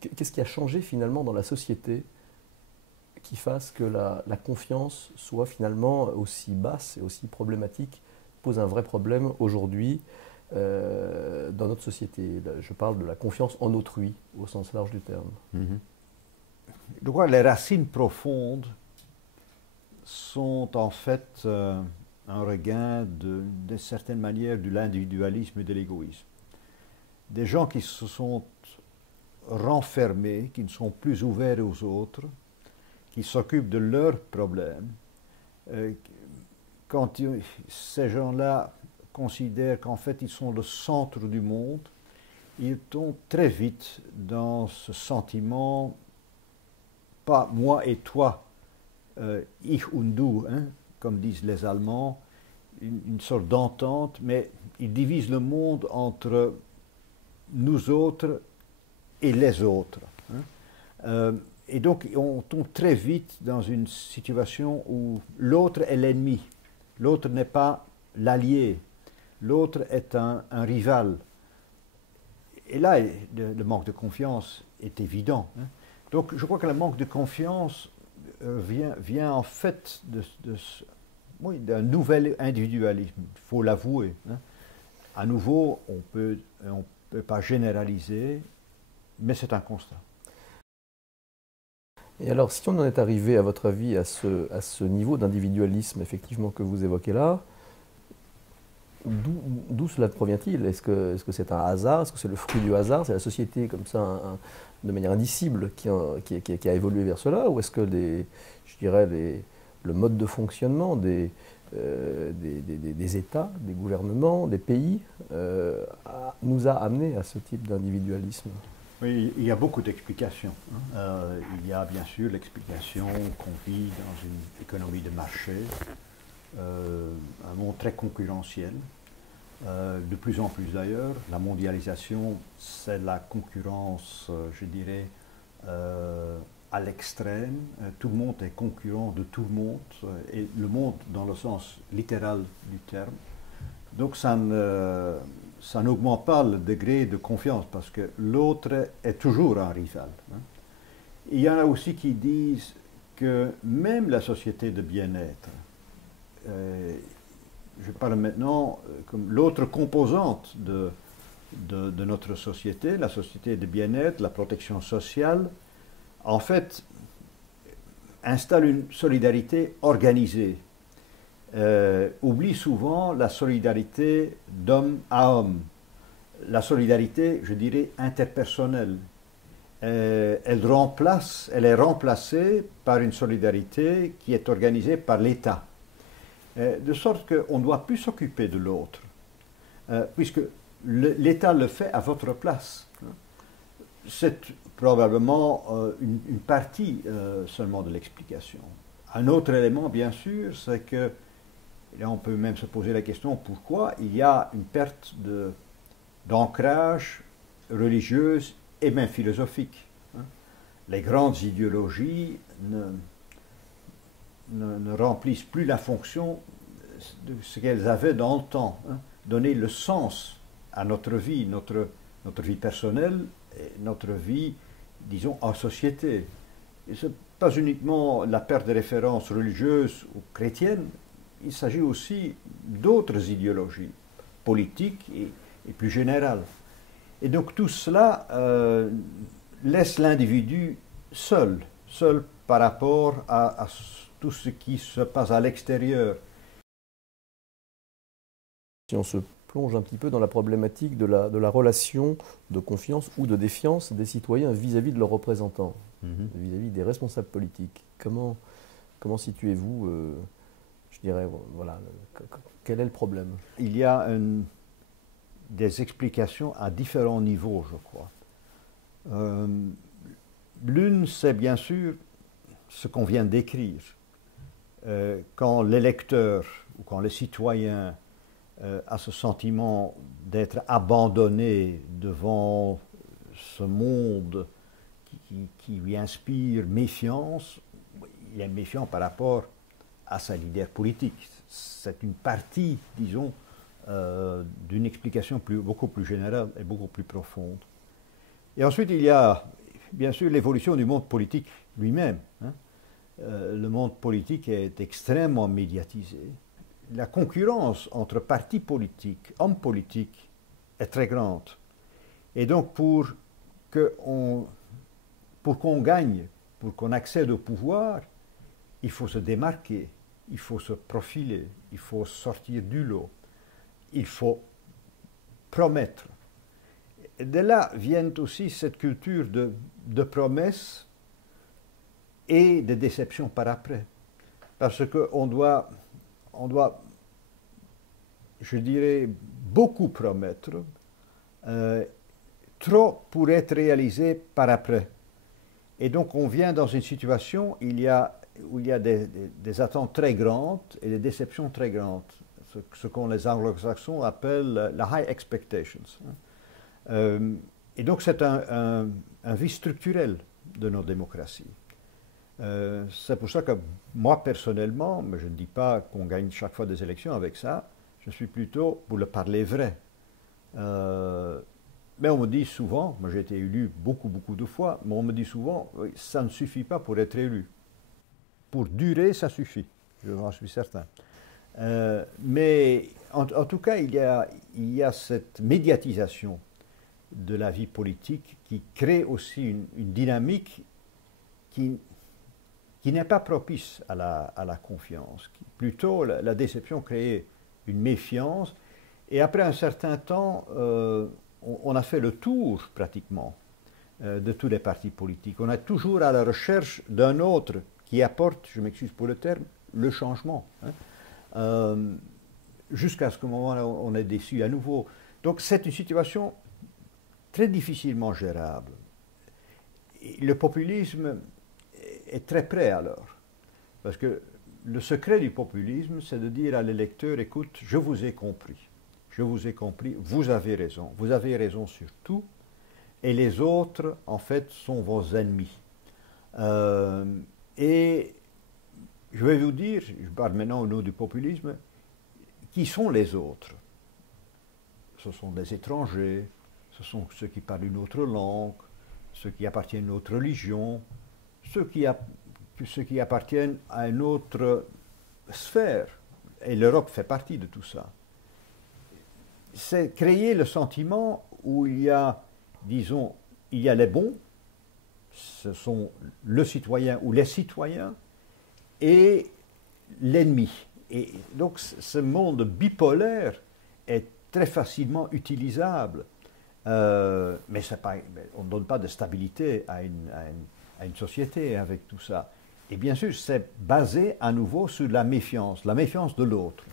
qu'est-ce qui a changé finalement dans la société qui fasse que la confiance soit finalement aussi basse et aussi problématique, pose un vrai problème aujourd'hui dans notre société. Je parle de la confiance en autrui, au sens large du terme. Mhm. Je crois que les racines profondes sont en fait un regain de certaine manière de l'individualisme et de l'égoïsme. Des gens qui se sont renfermés, qui ne sont plus ouverts aux autres, qui s'occupent de leurs problèmes. Quand ces gens-là considèrent qu'en fait ils sont le centre du monde, ils tombent très vite dans ce sentiment, pas moi et toi, ich und du, hein, comme disent les Allemands, une sorte d'entente, mais ils divisent le monde entre nous autres et les autres. Hein. Et donc on tombe très vite dans une situation où l'autre est l'ennemi, l'autre n'est pas l'allié, l'autre est un rival. Et là, le manque de confiance est évident. Hein. Donc je crois que le manque de confiance vient en fait d'un nouvel individualisme, il faut l'avouer. Hein. À nouveau, on peut pas généraliser, mais c'est un constat. Et alors, si on en est arrivé, à votre avis, à ce niveau d'individualisme, effectivement, que vous évoquez là, d'où cela provient-il? Est-ce que c'est un hasard? Est-ce que c'est le fruit du hasard? C'est la société, comme ça, de manière indicible, qui a évolué vers cela? Ou est-ce que, je dirais, le mode de fonctionnement des États, des gouvernements, des pays, nous a amenés à ce type d'individualisme? Oui, il y a beaucoup d'explications. Hein. Il y a bien sûr l'explication qu'on vit dans une économie de marché, un monde très concurrentiel, de plus en plus d'ailleurs. La mondialisation, c'est la concurrence, je dirais, à l'extrême. Tout le monde est concurrent de tout le monde, et le monde dans le sens littéral du terme. Donc ça n'augmente pas le degré de confiance parce que l'autre est toujours un rival. Hein. Il y en a aussi qui disent que même la société de bien-être, je parle maintenant comme l'autre composante de notre société, la société de bien-être, la protection sociale, en fait, installe une solidarité organisée. Oublie souvent la solidarité d'homme à homme, la solidarité, je dirais, interpersonnelle. Elle est remplacée par une solidarité qui est organisée par l'État. De sorte qu'on ne doit plus s'occuper de l'autre, puisque l'État le fait à votre place. C'est probablement une partie seulement de l'explication. Un autre élément, bien sûr, c'est que, et là on peut même se poser la question pourquoi il y a une perte d'ancrage religieuse et même philosophique. Hein. Les grandes idéologies ne remplissent plus la fonction de ce qu'elles avaient dans le temps. Hein. Donner le sens à notre vie personnelle et notre vie, disons, en société. Et ce n'est pas uniquement la perte de références religieuses ou chrétiennes, il s'agit aussi d'autres idéologies, politiques et plus générales. Et donc tout cela laisse l'individu seul par rapport à tout ce qui se passe à l'extérieur. Si on se plonge un petit peu dans la problématique de la relation de confiance ou de défiance des citoyens vis-à-vis de leurs représentants, vis-à-vis des responsables politiques, comment situez-vous, je dirais, voilà, quel est le problème? Il y a des explications à différents niveaux, je crois. L'une, c'est bien sûr ce qu'on vient d'écrire. Quand l'électeur ou quand le citoyen a ce sentiment d'être abandonné devant ce monde qui lui inspire méfiance, il est méfiant par rapport à sa leader politique. C'est une partie, disons, d'une explication beaucoup plus générale et beaucoup plus profonde. Et ensuite, il y a bien sûr l'évolution du monde politique lui-même. Hein. Le monde politique est extrêmement médiatisé. La concurrence entre partis politiques, hommes politiques, est très grande. Et donc pour qu'on gagne, pour qu'on accède au pouvoir, il faut se démarquer, il faut se profiler, il faut sortir du lot, il faut promettre. Et de là vient aussi cette culture de promesses et de déception par après. Parce qu'on doit, je dirais, beaucoup promettre, trop pour être réalisé par après. Et donc on vient dans une situation où il y a des attentes très grandes et des déceptions très grandes. Ce qu'on les anglo-saxons appellent la high expectations. Et donc c'est un vice structurel de nos démocraties. C'est pour ça que moi personnellement, mais je ne dis pas qu'on gagne chaque fois des élections avec ça, je suis plutôt pour le parler vrai. Mais on me dit souvent, moi j'ai été élu beaucoup de fois, mais on me dit souvent, ça ne suffit pas pour être élu. Pour durer, ça suffit, j'en suis certain. Mais en tout cas, il y a cette médiatisation de la vie politique qui crée aussi une dynamique qui n'est pas propice à la confiance. Plutôt, la déception crée une méfiance. Et après un certain temps, on a fait le tour pratiquement de tous les partis politiques. On est toujours à la recherche d'un autre qui apporte, je m'excuse pour le terme, le changement. Hein. Jusqu'à ce moment-là, on est déçu à nouveau. Donc c'est une situation très difficilement gérable. Le populisme est très près alors. Parce que le secret du populisme, c'est de dire à l'électeur, écoute, je vous ai compris. Je vous ai compris, vous avez raison sur tout, et les autres, en fait, sont vos ennemis. Et je vais vous dire, je parle maintenant au nom du populisme, qui sont les autres? Ce sont des étrangers, ce sont ceux qui parlent une autre langue, ceux qui appartiennent à une autre religion, ceux qui appartiennent à une autre sphère. Et l'Europe fait partie de tout ça. C'est créer le sentiment où il y a, disons, il y a les bons, ce sont le citoyen ou les citoyens, et l'ennemi. Et donc ce monde bipolaire est très facilement utilisable, mais on ne donne pas de stabilité à une société avec tout ça. Et bien sûr, c'est basé à nouveau sur la méfiance de l'autre.